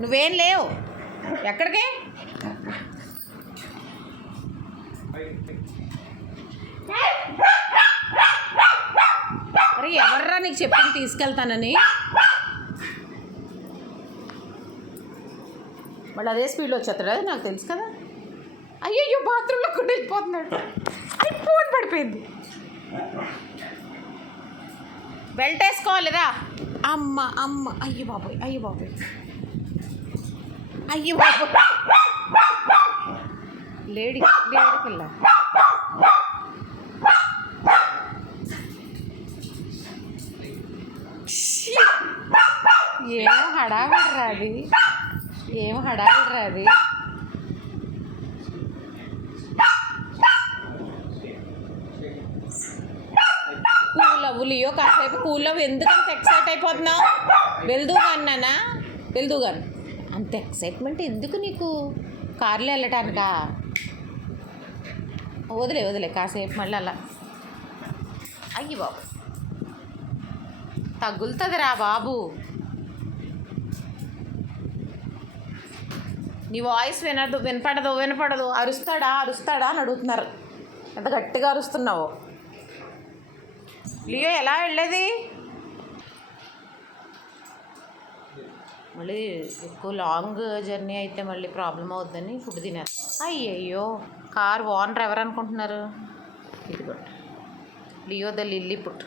నువ్వేం లేవు. ఎక్కడికి? అరే ఎవర్రా నీకు చెప్పింది తీసుకెళ్తానని? మళ్ళీ అదే స్పీడ్లో వచ్చేస్తాడు? అది నాకు తెలుసు కదా. అయ్యయ్యో బాత్రూంలో కూడా వెళ్ళిపోతున్నాడు అది ఫోన్ పడిపోయింది. బెల్ట్ వేసుకోవాలిరా అమ్మ అమ్మ. అయ్యో బాబోయ్ అయ్యో బాబోయ్ అయ్యో బాబోయ్ లేడీ లేడీ పిల్ల. ఏం హడావిడ్రా అది? ఏం హడావిడ్రా అది? కూల్ లియో కాసేపు కూలవ్ ఎందుకంత ఎక్సైట్ అయిపోతున్నావు? వెళ్దు అన్నానా వెళ్దు గాను అంత ఎక్సైట్మెంట్ ఎందుకు నీకు? కార్లో వెళ్ళటానికా? వదిలే వదిలే కాసేపు మళ్ళీ అలా. అయ్యి బాబు తగులుతుందిరా బాబు. నీ వాయిస్ వినదు వినపడదు వినపడదు. అరుస్తాడా అరుస్తాడా అని అడుగుతున్నారు. ఎంత గట్టిగా అరుస్తున్నావు? లియో ఎలా వెళ్ళేది? మళ్ళీ ఎక్కువ లాంగ్ జర్నీ అయితే మళ్ళీ ప్రాబ్లం అవుద్దని ఫుడ్ తినారు అయ్యయ్యో కార్ ఓనర్ ఎవరు అనుకుంటున్నారు ఇదిగోండి లియో ద లిల్లీ పుట్.